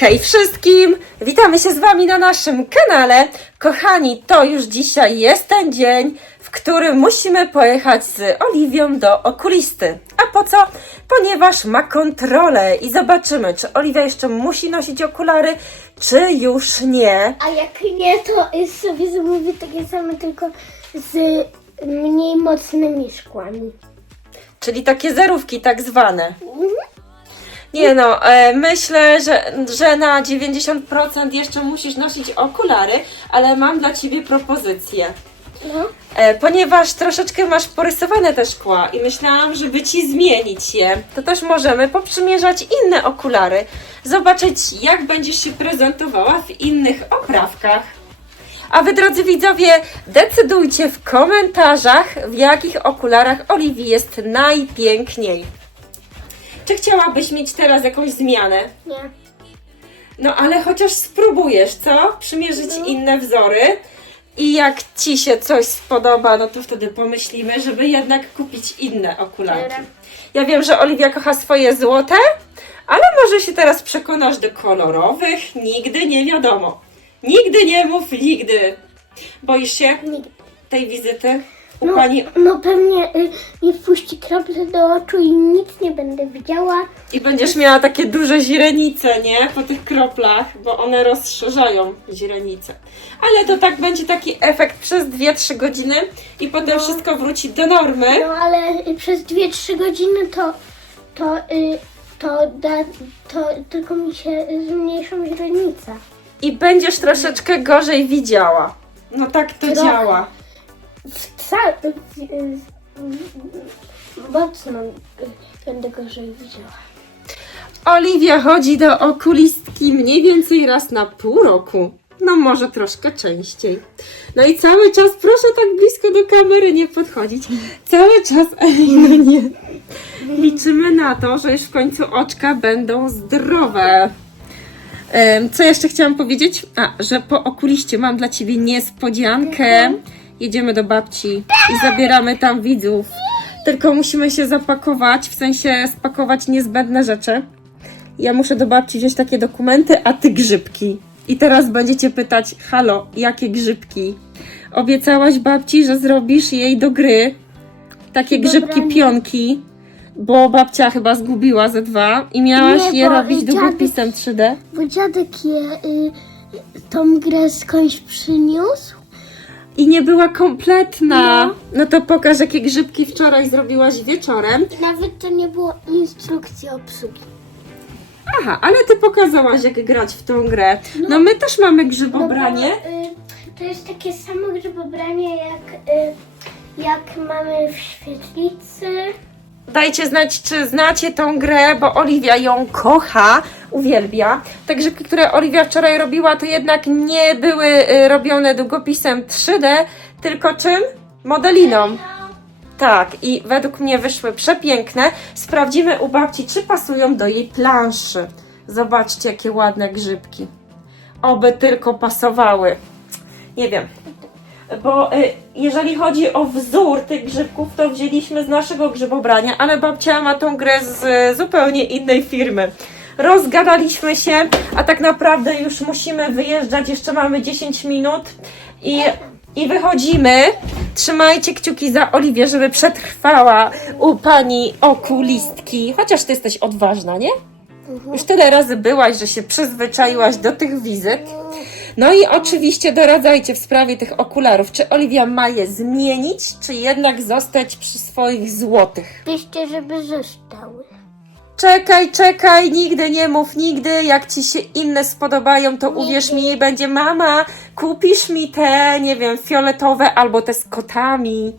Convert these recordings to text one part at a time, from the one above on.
Hej wszystkim! Witamy się z Wami na naszym kanale. Kochani, to już dzisiaj jest ten dzień, w którym musimy pojechać z Oliwią do okulisty. A po co? Ponieważ ma kontrolę i zobaczymy, czy Oliwia jeszcze musi nosić okulary, czy już nie. A jak nie, to sobie zamówię takie same, tylko z mniej mocnymi szkłami. Czyli takie zerówki tak zwane. Nie no, e, myślę, że, że na 90% jeszcze musisz nosić okulary, ale mam dla Ciebie propozycję. No. E, ponieważ troszeczkę masz porysowane te szkła i myślałam, żeby Ci zmienić je, to też możemy poprzymierzać inne okulary, zobaczyć jak będziesz się prezentowała w innych oprawkach. A Wy, drodzy widzowie, decydujcie w komentarzach, w jakich okularach Oliwii jest najpiękniej. Czy chciałabyś mieć teraz jakąś zmianę? Nie. No ale chociaż spróbujesz, co? Przymierzyć inne wzory. I jak ci się coś spodoba, no to wtedy pomyślimy, żeby jednak kupić inne okularki. Dobra. Ja wiem, że Oliwia kocha swoje złote, ale może się teraz przekonasz do kolorowych. Nigdy nie wiadomo. Nigdy nie mów nigdy. Boisz się Nigdy. tej wizyty u No, pani no pewnie y, mi wpuści krople do oczu i nic nie będę widziała. i będziesz miała takie duże źrenice, nie? Po tych kroplach, bo one rozszerzają źrenice. Ale to tak będzie taki efekt przez 2-3 godziny i potem wszystko wróci do normy. No ale y, przez 2-3 godziny to, to, y, to, da, to tylko mi się y, zmniejszą źrenice. I będziesz troszeczkę gorzej widziała. No tak to Trochę. działa. Wcale mocno y, będę gorzej widziała. Oliwia chodzi do okulistki mniej więcej raz na pół roku. No może troszkę częściej. No i cały czas, proszę tak blisko do kamery nie podchodzić. Cały czas, ej, no nie. Liczymy na to, że już w końcu oczka będą zdrowe. Co jeszcze chciałam powiedzieć? A, że po okuliście mam dla Ciebie niespodziankę. Jedziemy do babci i zabieramy tam widzów. Tylko musimy się zapakować, w sensie spakować niezbędne rzeczy. Ja muszę do babci wziąć takie dokumenty, a ty grzybki. I teraz będziecie pytać, halo, jakie grzybki? Obiecałaś babci, że zrobisz jej do gry takie grzybki pionki, bo babcia chyba zgubiła ze dwa i miałaś Nie, je bo, robić y, długopisem 3D. Bo dziadek je, y, tą grę skądś przyniósł. I nie była kompletna. No. No to pokaż, jakie grzybki wczoraj zrobiłaś wieczorem. Nawet to nie było instrukcji obsługi. Aha, ale ty pokazałaś, jak grać w tą grę. No my też mamy grzybobranie. No bo, y, to jest takie samo grzybobranie jak, y, jak mamy w świetlicy. Dajcie znać, czy znacie tą grę, bo Oliwia ją kocha, uwielbia. Te grzybki, które Oliwia wczoraj robiła, to jednak nie były y, robione długopisem 3D, tylko czym? Modeliną. Tak, i według mnie wyszły przepiękne. Sprawdzimy u babci, czy pasują do jej planszy. Zobaczcie, jakie ładne grzybki. Oby tylko pasowały. Nie wiem. Bo y, jeżeli chodzi o wzór tych grzybków, to wzięliśmy z naszego grzybobrania, ale babcia ma tą grę z zupełnie innej firmy. Rozgadaliśmy się, a tak naprawdę już musimy wyjeżdżać. Jeszcze mamy 10 minut i, i wychodzimy. Trzymajcie kciuki za Oliwię, żeby przetrwała u pani okulistki. Chociaż ty jesteś odważna, nie? Już tyle razy byłaś, że się przyzwyczaiłaś do tych wizyt. No i oczywiście doradzajcie w sprawie tych okularów. Czy Oliwia ma je zmienić, czy jednak zostać przy swoich złotych? Piszcie, żeby zostały. Czekaj, czekaj, nigdy nie mów nigdy. Jak ci się inne spodobają, to uwierz mi, będzie mama, kupisz mi te, nie wiem, fioletowe albo te z kotami.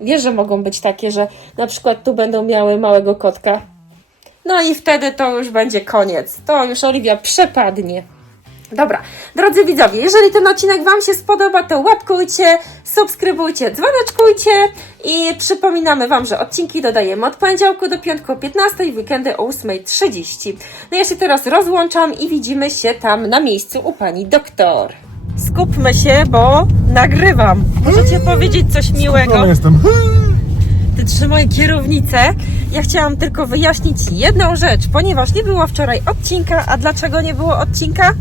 Wiesz, że mogą być takie, że na przykład tu będą miały małego kotka. No i wtedy to już będzie koniec. To już Oliwia przepadnie. Dobra, drodzy widzowie, jeżeli ten odcinek Wam się spodoba, to łapkujcie, subskrybujcie, dzwoneczkujcie i przypominamy Wam, że odcinki dodajemy od poniedziałku do piątku o 15 i weekendy o 8.30. No ja się teraz rozłączam i widzimy się tam na miejscu u Pani doktor. Skupmy się, bo nagrywam. Możecie powiedzieć coś miłego. Jestem. ty trzymaj kierownicę. Ja chciałam tylko wyjaśnić jedną rzecz, ponieważ nie było wczoraj odcinka, a dlaczego nie było odcinka?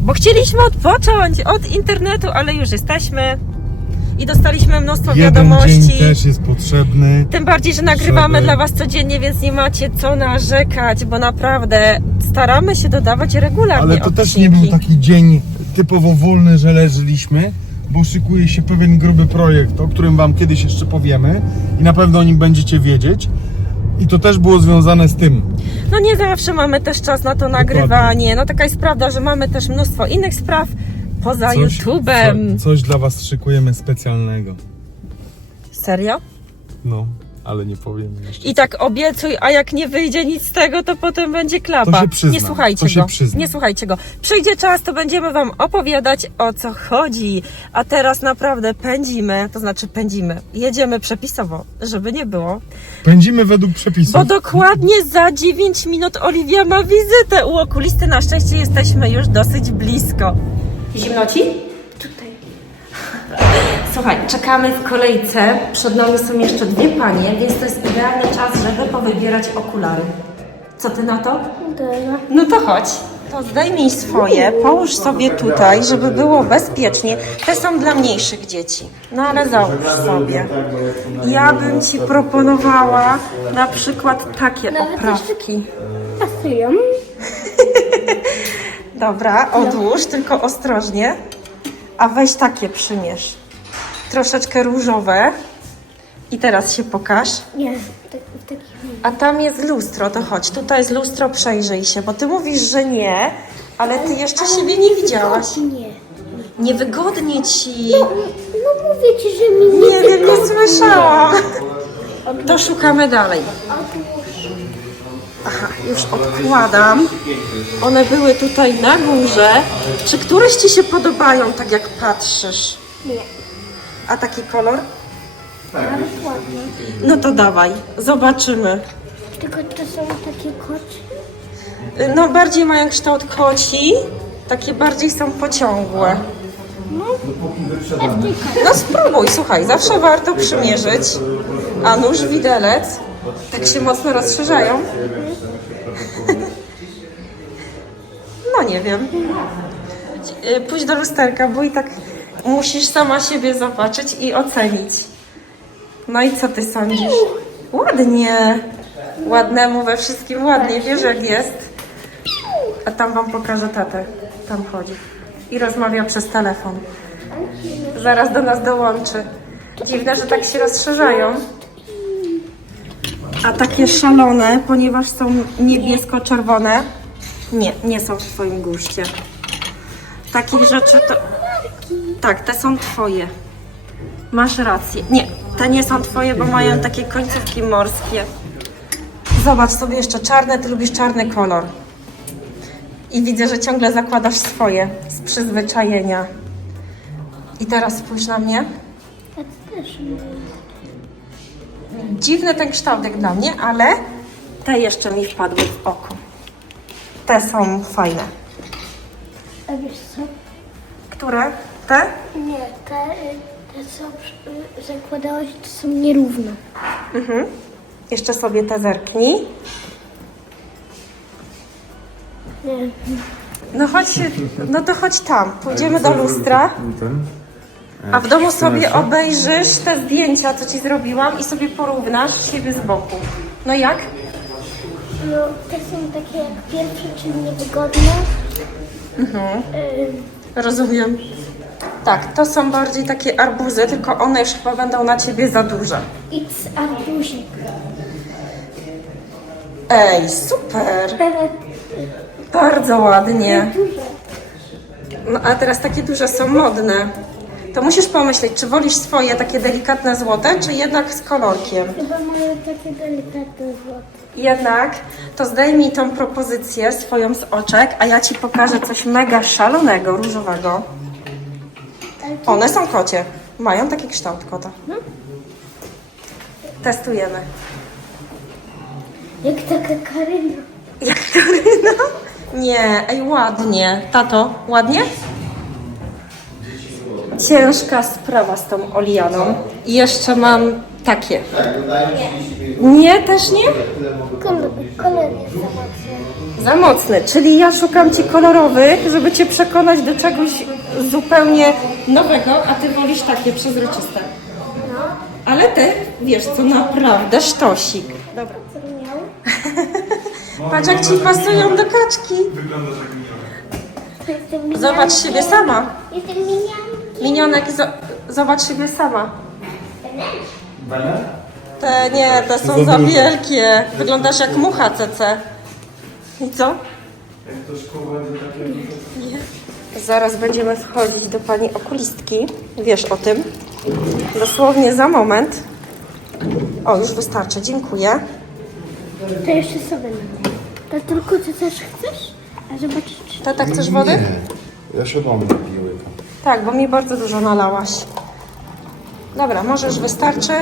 Bo chcieliśmy odpocząć od internetu, ale już jesteśmy i dostaliśmy mnóstwo Jeden wiadomości. dzień też jest potrzebny. Tym bardziej, że nagrywamy Żeby- dla Was codziennie, więc nie macie co narzekać, bo naprawdę staramy się dodawać regularnie Ale to też odcinki. nie był taki dzień typowo wolny, że leżeliśmy, bo szykuje się pewien gruby projekt, o którym Wam kiedyś jeszcze powiemy i na pewno o nim będziecie wiedzieć. I to też było związane z tym. No nie zawsze mamy też czas na to nagrywanie. No taka jest prawda, że mamy też mnóstwo innych spraw poza YouTube'em. Co, coś dla Was szykujemy specjalnego. Serio? No, ale nie powiemy jeszcze. I tak obiecuj, a jak nie wyjdzie nic z tego, to potem będzie klapa. To się przyznam, nie słuchajcie to się go. przyznam. Nie słuchajcie go. Przyjdzie czas, to będziemy wam opowiadać o co chodzi. A teraz naprawdę pędzimy, to znaczy pędzimy. Jedziemy przepisowo, żeby nie było. Pędzimy według przepisów. Bo dokładnie za 9 minut Oliwia ma wizytę u okulisty. Na szczęście jesteśmy już dosyć blisko. Zimno ci? Słuchaj, czekamy w kolejce. Przed nami są jeszcze dwie panie, więc to jest idealny czas, żeby powybierać okulary. Co ty na to? No to chodź. To zdejmij swoje, połóż sobie tutaj, żeby było bezpiecznie. Te są dla mniejszych dzieci. No ale załóż sobie. Ja bym ci proponowała na przykład takie oprawki. Pasują. Dobra, odłóż, tylko ostrożnie. A weź takie przymierz. Troszeczkę różowe. I teraz się pokaż. Nie, tak, w takich nie. A tam jest lustro, to chodź. Tutaj jest lustro, przejrzyj się, bo ty mówisz, że nie, ale ty jeszcze siebie nie widziałaś. Nie. Niewygodnie ci. No mówię ci, że mi nie Nie wiem, nie słyszałam. To szukamy dalej. Aha, już odkładam. One były tutaj na górze. Czy któreś ci się podobają, tak jak patrzysz? Nie. A taki kolor? Ładnie. No to dawaj, zobaczymy. Tylko to są takie kocie. No bardziej mają kształt koci, takie bardziej są pociągłe. No spróbuj, słuchaj, zawsze warto przymierzyć. A nóż widelec, tak się mocno rozszerzają. No nie wiem. Y, Pójdź do lusterka, bo i tak musisz sama siebie zobaczyć i ocenić. No i co ty sądzisz? Ładnie. Ładnemu we wszystkim ładnie, wiesz jak jest. A tam wam pokażę tatę. Tam chodzi. I rozmawia przez telefon. Zaraz do nas dołączy. Dziwne, że tak się rozszerzają. A takie szalone, ponieważ są niebiesko-czerwone, nie, nie są w twoim guście. Takich rzeczy to... Tak, te są twoje. Masz rację. Nie, te nie są twoje, bo mają takie końcówki morskie. Zobacz sobie jeszcze czarne, ty lubisz czarny kolor. I widzę, że ciągle zakładasz swoje z przyzwyczajenia. I teraz spójrz na mnie. A ty też. Dziwny ten kształtek dla mnie, ale te jeszcze mi wpadły w oko. Te są fajne. A wiesz co? Które? Te? Nie, te, te co zakładałaś, to są nierówne. Mhm. Jeszcze sobie te zerknij. Nie. No chodź, no to chodź tam. Pójdziemy do lustra. A w domu sobie obejrzysz te zdjęcia, co ci zrobiłam i sobie porównasz siebie z boku. No jak? No, te są takie jak pierwsze, czyli niewygodne. Y, Rozumiem. Tak, to są bardziej takie arbuzy, tylko one już chyba będą na ciebie za duże. It's arbuzik. Ej, super! Bardzo ładnie. No a teraz takie duże są modne. To musisz pomyśleć, czy wolisz swoje takie delikatne złote, czy jednak z kolorkiem. Chyba mają takie delikatne złote. Jednak to zdejmij tą propozycję swoją z oczek, a ja ci pokażę coś mega szalonego, różowego. One są kocie. Mają taki kształt kota. Testujemy. Jak taka Karyna. Jak Karyna? Nie, ej, ładnie. Tato, ładnie? Ciężka sprawa z tą Olianą. I jeszcze mam Takie. Tak, dodają 35 Nie, też nie? Kolor, kolor jest za mocny. Za mocny, czyli ja szukam ci kolorowych, żeby cię przekonać do czegoś zupełnie nowego, a ty wolisz takie przezroczyste. No. Ale ty wiesz co, naprawdę sztosik. Dobra. Co miał? Patrz jak ci pasują do kaczki. Wyglądasz jak minionek. Jestem miniatem. Zobacz siebie sama. Jestem miniatem. Minionek, zo- zobacz siebie sama. Bene? Te nie, te są Za wielkie. Wyglądasz jak mucha CC. I co? Jak to szkoła będzie takie... Zaraz będziemy wchodzić do pani okulistki. Wiesz o tym. Dosłownie za moment. O, już wystarczy, dziękuję. To jeszcze sobie mam. To tylko ty też chcesz? A zobaczyć, czy... Tata, chcesz wody? Nie, ja się wam napiję. Tak, bo mi bardzo dużo nalałaś. Dobra, może już wystarczy.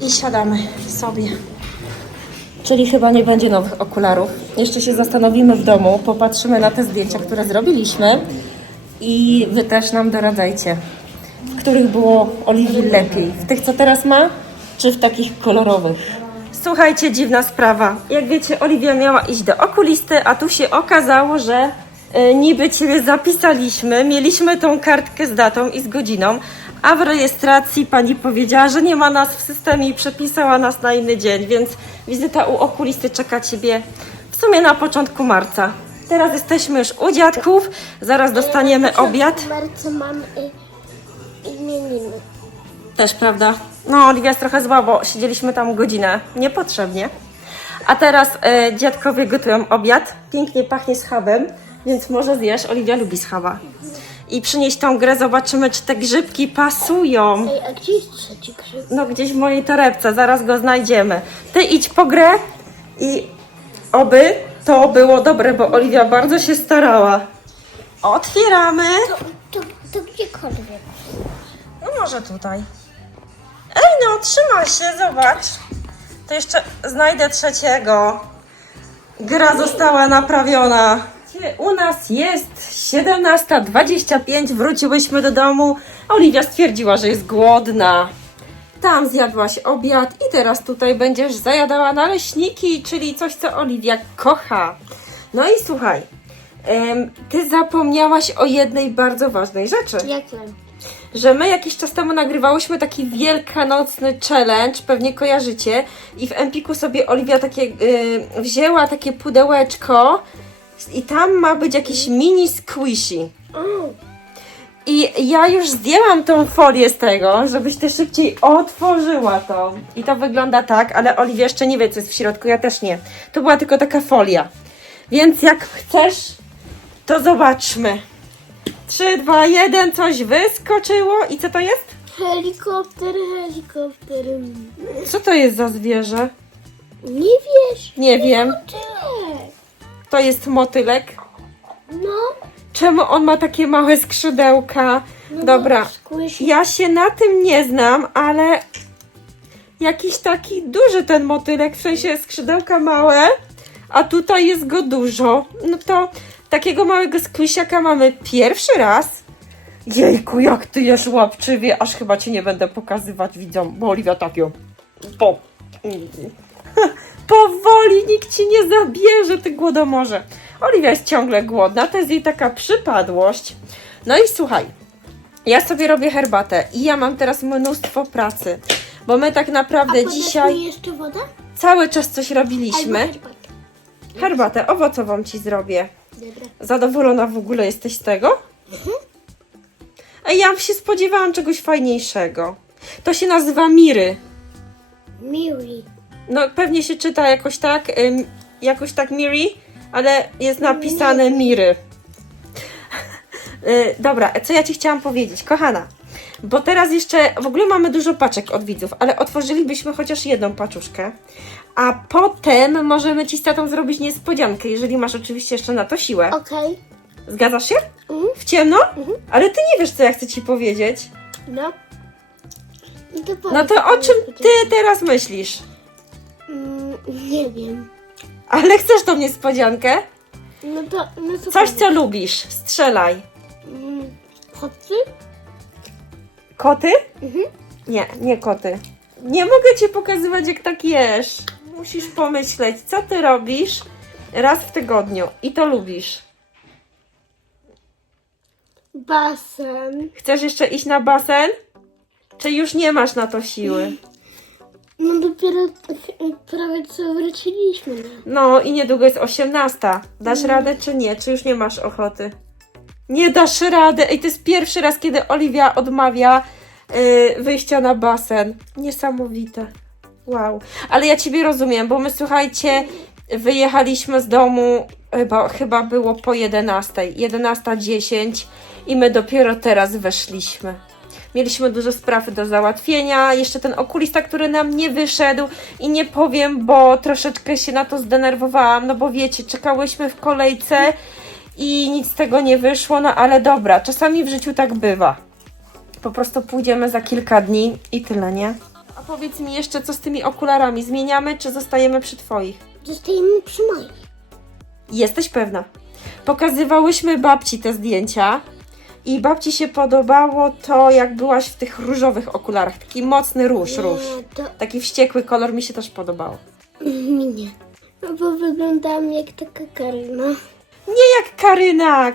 I siadamy sobie. Czyli chyba nie będzie nowych okularów. Jeszcze się zastanowimy w domu, popatrzymy na te zdjęcia, które zrobiliśmy i wy też nam doradzajcie, w których było Oliwii lepiej. W tych, co teraz ma, czy w takich kolorowych? Słuchajcie, dziwna sprawa. Jak wiecie, Oliwia miała iść do okulisty, a tu się okazało, że niby Ciebie zapisaliśmy, mieliśmy tą kartkę z datą i z godziną, a w rejestracji pani powiedziała, że nie ma nas w systemie i przepisała nas na inny dzień, więc wizyta u okulisty czeka Ciebie w sumie na początku marca. Teraz jesteśmy już u dziadków, zaraz dostaniemy obiad. W marcu mam y, imieniny. Też prawda. No, Oliwia jest trochę zła, bo siedzieliśmy tam godzinę. Niepotrzebnie. A teraz e, dziadkowie gotują obiad. Pięknie pachnie schabem, więc może zjesz. Oliwia lubi schaba. I przynieść tą grę, zobaczymy, czy te grzybki pasują. Ej, a gdzie jest trzeci krzyk? No, gdzieś w mojej torebce, zaraz go znajdziemy. Ty idź po grę i oby to było dobre, bo Oliwia bardzo się starała. Otwieramy. To, to, to gdziekolwiek. No może tutaj. Ej no, trzyma się, zobacz. To jeszcze znajdę trzeciego. Gra została naprawiona. U nas jest 17.25, wróciłyśmy do domu. Oliwia stwierdziła, że jest głodna. Tam zjadłaś obiad i teraz tutaj będziesz zajadała naleśniki, czyli coś, co Oliwia kocha. No i słuchaj, em, ty zapomniałaś o jednej bardzo ważnej rzeczy Jakie? że my jakiś czas temu nagrywałyśmy taki wielkanocny challenge, pewnie kojarzycie, i w Empiku sobie Oliwia takie y, wzięła takie pudełeczko i tam ma być jakiś mini squishy. I ja już zdjęłam tą folię z tego, żebyś ty szybciej otworzyła to. I to wygląda tak, ale Oliwia jeszcze nie wie, co jest w środku, ja też nie. To była tylko taka folia. Więc jak chcesz, to zobaczmy. 3, 2, 1, coś wyskoczyło. I co to jest? helikopter, helikopter. Co to jest za zwierzę? Nie wiesz? Nie wiem. To jest motylek. No. Czemu on ma takie małe skrzydełka? no Dobra. bo. Ja się na tym nie znam, ale jakiś taki duży ten motylek, w sensie skrzydełka małe, a tutaj jest go dużo. No to takiego małego squishiaka mamy pierwszy raz. Jejku, jak ty jesz łapczywie, aż chyba cię nie będę pokazywać widzom, bo Oliwia tak ją po... Powoli, nikt ci nie zabierze, ty głodomorze. Oliwia jest ciągle głodna, to jest jej taka przypadłość. No i słuchaj, ja sobie robię herbatę i ja mam teraz mnóstwo pracy, bo my tak A naprawdę podasz dzisiaj jeszcze wodę? cały czas coś Albo robiliśmy. herbatę. Herbatę owocową ci zrobię. Dobra. Zadowolona w ogóle jesteś z tego? A ja się spodziewałam czegoś fajniejszego. To się nazywa miry. Miri. No pewnie się czyta jakoś tak, ym, jakoś tak Miri, ale jest napisane Miry. Y, Dobra, co ja Ci chciałam powiedzieć, kochana? Bo teraz jeszcze, w ogóle mamy dużo paczek od widzów, ale otworzylibyśmy chociaż jedną paczuszkę. A potem możemy Ci z tatą zrobić niespodziankę, jeżeli masz oczywiście jeszcze na to siłę. Okej. Zgadzasz się? Mhm. W ciemno? Ale Ty nie wiesz, co ja chcę Ci powiedzieć. No. No to, o czym. Ty teraz myślisz? Mm, nie wiem. Ale chcesz tą niespodziankę? No to, no to Coś, co lubisz. Strzelaj. Mm, koty? Koty? Mhm. Nie, nie koty. Nie mogę cię pokazywać, jak tak jesz. Musisz pomyśleć, co ty robisz raz w tygodniu i to lubisz. Basen. Chcesz jeszcze iść na basen? Czy już nie masz na to siły? No dopiero prawie co wróciliśmy. No. No i niedługo jest 18. Dasz radę czy nie? Czy już nie masz ochoty? Nie dasz rady. Ej, to jest pierwszy raz, kiedy Oliwia odmawia yy, wyjścia na basen. Niesamowite. Wow. Ale ja Ciebie rozumiem, bo my słuchajcie, wyjechaliśmy z domu chyba, chyba było po 11. 11.10 i my dopiero teraz weszliśmy. Mieliśmy dużo spraw do załatwienia. Jeszcze ten okulista, który nam nie wyszedł i nie powiem, bo troszeczkę się na to zdenerwowałam, no bo wiecie, czekałyśmy w kolejce i nic z tego nie wyszło, no ale dobra, czasami w życiu tak bywa. Po prostu pójdziemy za kilka dni i tyle, nie? A powiedz mi jeszcze, co z tymi okularami? Zmieniamy, czy zostajemy przy twoich? Zostajemy przy moich. Jesteś pewna? Pokazywałyśmy babci te zdjęcia i babci się podobało to, jak byłaś w tych różowych okularach. Taki mocny róż, róż. To Taki wściekły kolor mi się też podobał. mi nie. No bo wyglądam jak taka Karina. Nie jak Karyna!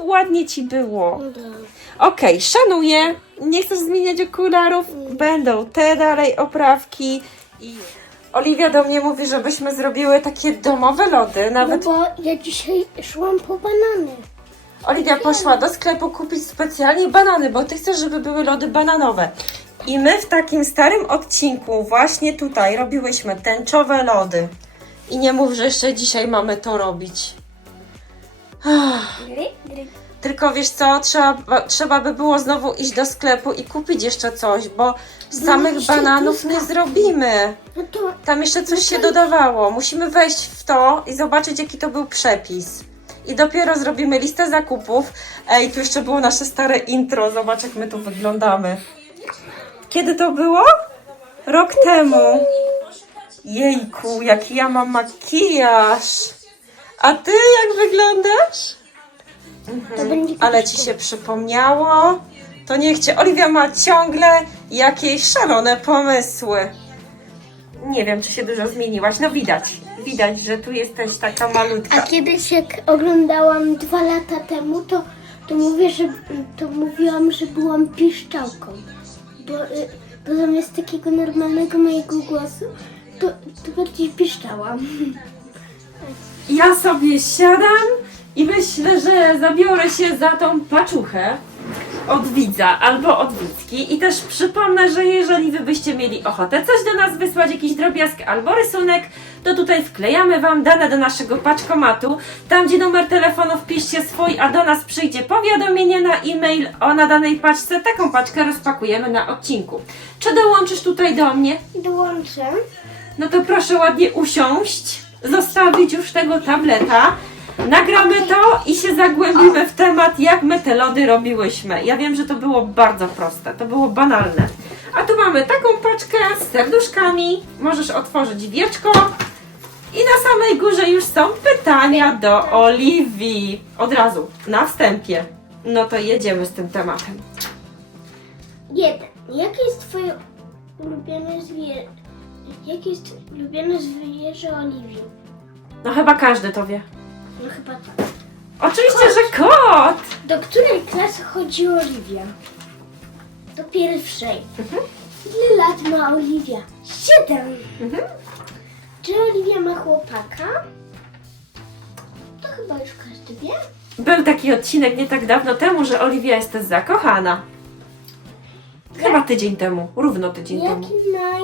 Ładnie ci było. No dobra. Okej, szanuję. Nie chcesz zmieniać okularów? Będą te dalej oprawki. I Oliwia do mnie mówi, żebyśmy zrobiły takie domowe lody. No Nawet bo ja dzisiaj szłam po banany. Oliwia poszła do sklepu kupić specjalnie banany, bo ty chcesz, żeby były lody bananowe. I my w takim starym odcinku właśnie tutaj robiłyśmy tęczowe lody. I nie mów, że jeszcze dzisiaj mamy to robić. Ach, tylko wiesz co, trzeba, trzeba by było znowu iść do sklepu i kupić jeszcze coś, bo samych jeszcze bananów nie truskawki. zrobimy. No Tam jeszcze coś się dodawało. Musimy wejść w to i zobaczyć, jaki to był przepis. I dopiero zrobimy listę zakupów. Ej, tu jeszcze było nasze stare intro. Zobacz, jak my tu wyglądamy. Kiedy to było? Rok temu. Jejku, jaki ja mam makijaż. A ty jak wyglądasz? będzie Ale ci się przypomniało? To niech cię. Oliwia ma ciągle jakieś szalone pomysły. Nie wiem, czy się dużo zmieniłaś. No widać. Widać, że tu jesteś taka A malutka. kiedyś jak oglądałam dwa lata temu, to, to mówię, że to mówiłam, że byłam piszczałką. Bo, y, bo zamiast takiego normalnego mojego głosu, to, to bardziej piszczałam. Ja sobie siadam i myślę, że zabiorę się za tą paczuchę od widza albo od widzki i też przypomnę, że jeżeli wy byście mieli ochotę coś do nas wysłać, jakiś drobiazg albo rysunek, to tutaj wklejamy wam dane do naszego paczkomatu. Tam, gdzie numer telefonu wpiszcie swój, a do nas przyjdzie powiadomienie na e-mail o nadanej paczce. Taką paczkę rozpakujemy na odcinku. Czy dołączysz tutaj do mnie? Dołączę. No to proszę ładnie usiąść, zostawić już tego tableta. Nagramy to i się zagłębimy w temat, jak my te lody robiłyśmy. Ja wiem, że to było bardzo proste, to było banalne. A tu mamy taką paczkę z serduszkami. Możesz otworzyć wieczko. I na samej górze już są pytania do Oliwii. Od razu, na wstępie. No to jedziemy z tym tematem. Jeden. Jakie jest twoje ulubione zwierzę? Jakie jest ulubione zwierzę Oliwii? No chyba każdy to wie. No chyba tak. Oczywiście, że kot! Do której klasy chodzi Oliwia? Do pierwszej. Ile lat ma Oliwia? Siedem. Mhm. Czy Oliwia ma chłopaka? To chyba już każdy wie. Był taki odcinek nie tak dawno temu, że Oliwia jest zakochana. Chyba tydzień temu, równo tydzień temu. Jaki naj...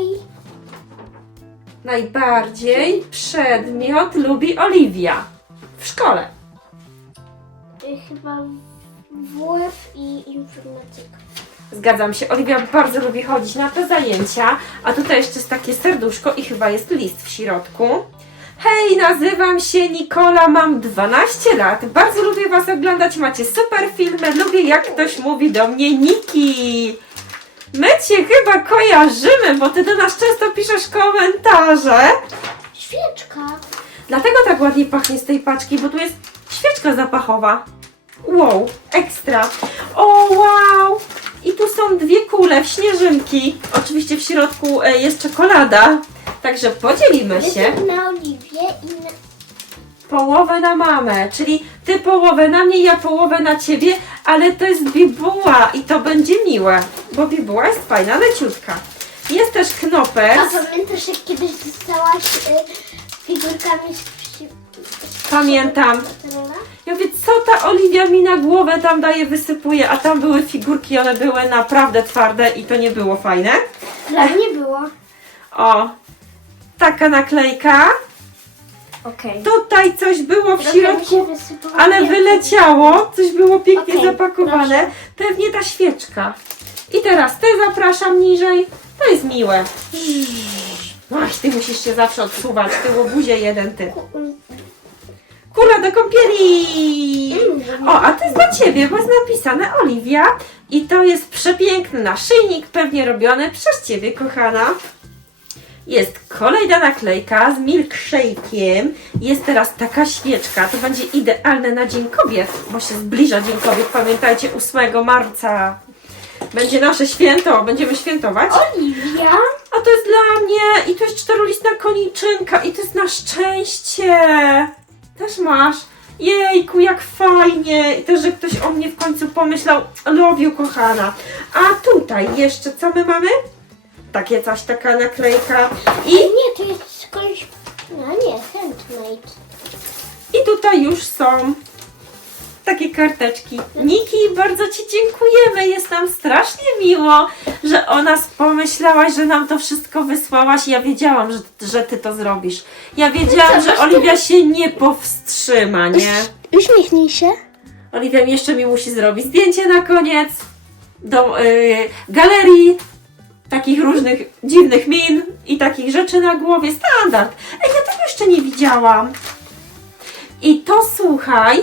Najbardziej przedmiot lubi Oliwia w szkole. y, Chyba WF i informatyka. Zgadzam się, Oliwia bardzo lubi chodzić na te zajęcia, a tutaj jeszcze jest takie serduszko i chyba jest list w środku. Hej, nazywam się Nikola, mam 12 lat, bardzo lubię Was oglądać, macie super filmy, lubię jak ktoś mówi do mnie Niki. My Cię chyba kojarzymy, bo Ty do nas często piszesz komentarze. Świeczka. Dlatego tak ładnie pachnie z tej paczki, bo tu jest świeczka zapachowa. Wow, ekstra. O, wow! I tu są dwie kule, śnieżynki. Oczywiście w środku e, jest czekolada. Także podzielimy się. Na Oliwię i na... Połowę na mamę, czyli ty połowę na mnie, ja połowę na ciebie, ale to jest bibuła i to będzie miłe, bo bibuła jest fajna, leciutka. Jest też knopec. A pamiętasz, jak kiedyś dostałaś y, figurkami z... przy- z- Pamiętam. Ja mówię, co ta Oliwia mi na głowę tam daje, wysypuje, a tam były figurki, one były naprawdę twarde i to nie było fajne. Dla mnie było. O, taka naklejka. Okej. Tutaj coś było w Trochę mi środku, się wysypało. ale wyleciało. Coś było pięknie Okej, zapakowane. Pewnie ta świeczka. I teraz ty zapraszam niżej. To jest miłe. Ach, ty musisz się zawsze odsuwać. Ty łobuzie jeden ty. Kula do kąpieli! O, a to jest dla Ciebie, bo jest napisane Oliwia i to jest przepiękny naszyjnik, pewnie robiony przez Ciebie, kochana. Jest kolejna naklejka z milkshake'iem. Jest teraz taka świeczka, to będzie idealne na Dzień Kobiet, bo się zbliża Dzień Kobiet. Pamiętajcie, 8 marca będzie nasze święto, będziemy świętować. Oliwia? A to jest dla mnie i to jest czterolistna koniczynka i to jest na szczęście. Też masz. Jejku, jak fajnie. I też, że ktoś o mnie w końcu pomyślał. Love you, kochana. A tutaj jeszcze co my mamy? Takie coś, taka naklejka. I, Nie, to jest skądś... No nie, handmade. I tutaj już są takie karteczki. Niki, bardzo Ci dziękujemy. Jest nam strasznie miło, że o nas pomyślałaś, że nam to wszystko wysłałaś. Ja wiedziałam, że, że Ty to zrobisz. Ja wiedziałam, że Oliwia się nie powstrzyma, nie? Uśmiechnij się. Oliwia jeszcze mi musi zrobić zdjęcie na koniec do y, galerii takich różnych dziwnych min i takich rzeczy na głowie. Standard. Ej, ja tego jeszcze nie widziałam. I to słuchaj,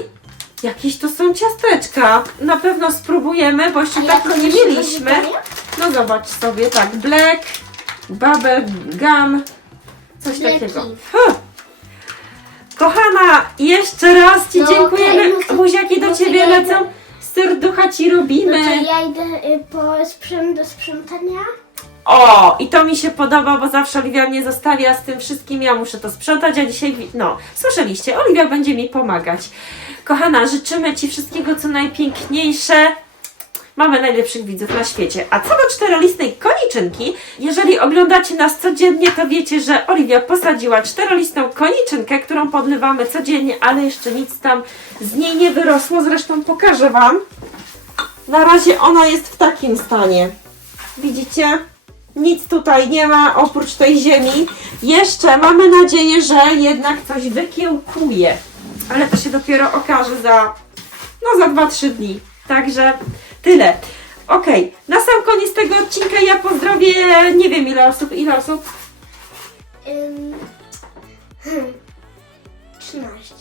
jakieś to są ciasteczka. Na pewno spróbujemy, bo jeszcze tak nie mieliśmy. No zobacz sobie, tak, black, bubble gum, coś takiego. Huh. Kochana, jeszcze raz Ci No dziękujemy. okej, no to- Buziaki do no to Ciebie ja lecą. idę- Serducha Ci No robimy. to ja idę y, po sprzęt do sprzątania. O, i to mi się podoba, bo zawsze Oliwia mnie zostawia z tym wszystkim. Ja muszę to sprzątać, a dzisiaj, wi- no, słyszeliście, Oliwia będzie mi pomagać. Kochana, życzymy Ci wszystkiego, co najpiękniejsze. Mamy najlepszych widzów na świecie. A co do czterolistnej koniczynki, jeżeli oglądacie nas codziennie, to wiecie, że Oliwia posadziła czterolistną koniczynkę, którą podlewamy codziennie, ale jeszcze nic tam z niej nie wyrosło. Zresztą pokażę Wam. Na razie ona jest w takim stanie. Widzicie? Nic tutaj nie ma oprócz tej ziemi. Jeszcze mamy nadzieję, że jednak coś wykiełkuje. Ale to się dopiero okaże za, no za 2-3 dni. Także tyle. Okej, na sam koniec tego odcinka ja pozdrowię, nie wiem ile osób, ile osób? Ym, hmm, 13.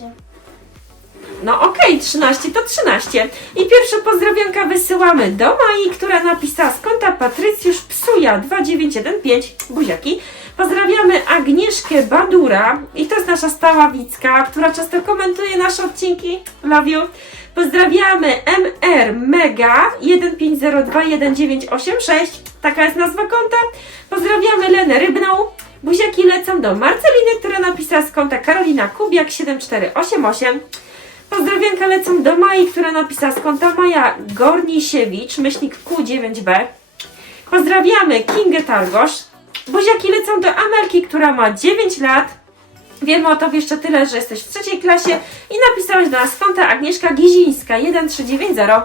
No okej, 13 to 13. I pierwsze pozdrowionka wysyłamy do Mai, która napisała z konta Patrycjusz Psuja 2915, buziaki. Pozdrawiamy Agnieszkę Badura i to jest nasza stała widzka, która często komentuje nasze odcinki. Love you. Pozdrawiamy MR Mega 150219886, taka jest nazwa konta. Pozdrawiamy Lenę Rybną. Buziaki lecą do Marceliny, która napisała z konta Karolina Kubiak 7488. Pozdrowionka lecą do Mai, która napisała z konta Maja Gornisiewicz, myślnik Q9B. Pozdrawiamy Kingę Targosz. Buziaki lecą do Amelki, która ma 9 lat. Wiemy o tobie jeszcze tyle, że jesteś w trzeciej klasie i napisałaś do nas konta Agnieszka Gizińska 1390.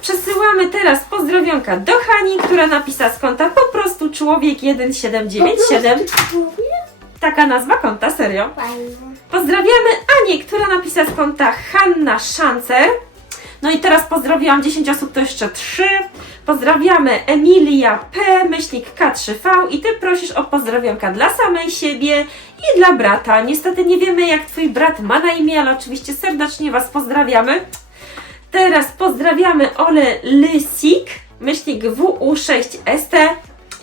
Przesyłamy teraz pozdrowionka do Hani, która napisała z konta po prostu człowiek 1797. Taka nazwa konta, serio. Pozdrawiamy Anię, która napisała z konta Hanna Szancer. No i teraz pozdrawiałam 10 osób, to jeszcze 3. Pozdrawiamy Emilia P, myślnik K3V i Ty prosisz o pozdrowionka dla samej siebie i dla brata. Niestety nie wiemy jak Twój brat ma na imię, ale oczywiście serdecznie Was pozdrawiamy. Teraz pozdrawiamy Ole Lysik, myślnik WU6ST.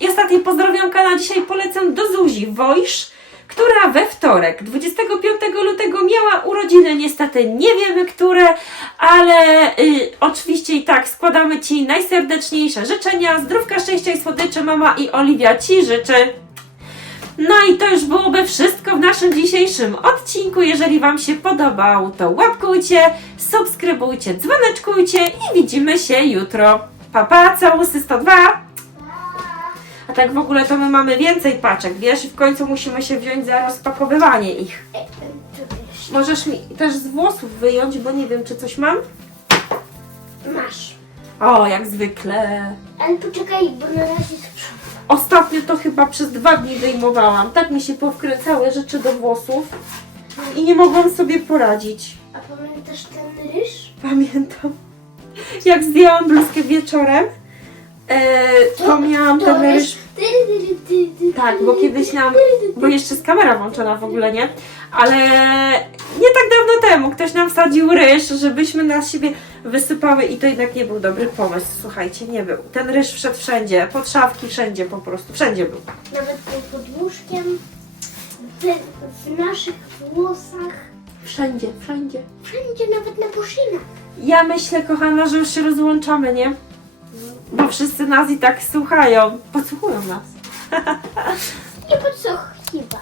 I ostatnie pozdrowionka na dzisiaj polecam do Zuzi Wojsz, która we wtorek, 25 lutego miała urodziny, niestety nie wiemy które, ale y, oczywiście i tak składamy Ci najserdeczniejsze życzenia, zdrówka, szczęścia i słodyczy mama i Oliwia Ci życzy. No i to już byłoby wszystko w naszym dzisiejszym odcinku. Jeżeli Wam się podobał, to łapkujcie, subskrybujcie, dzwoneczkujcie i widzimy się jutro. Papa, całusy 102! A tak w ogóle to my mamy więcej paczek, wiesz? I w końcu musimy się wziąć za rozpakowywanie ich. E, e, to Możesz mi też z włosów wyjąć, bo nie wiem, czy coś mam? masz. O, jak zwykle. Ale poczekaj, bo na razie sprzątam. Ostatnio to chyba przez dwa dni wyjmowałam. Tak mi się powkręcały rzeczy do włosów i nie mogłam sobie poradzić. A pamiętasz ten ryż? Pamiętam, jak zdjęłam bluzkę wieczorem, e, to miałam to ten ryż. Tak, bo kiedyś nam, bo jeszcze jest kamera włączona w ogóle, nie? Ale nie tak dawno temu ktoś nam wsadził ryż, żebyśmy na siebie wysypały i to jednak nie był dobry pomysł. Słuchajcie, nie był. Ten ryż wszedł wszędzie, pod szafki, wszędzie po prostu, wszędzie był. Nawet pod łóżkiem, w, w naszych włosach, Wszędzie, wszędzie. wszędzie, nawet na puszynach. Ja myślę, kochana, że już się rozłączamy, nie? Bo wszyscy nas i tak słuchają. Podsłuchują nas. Nie podsłuchiwa.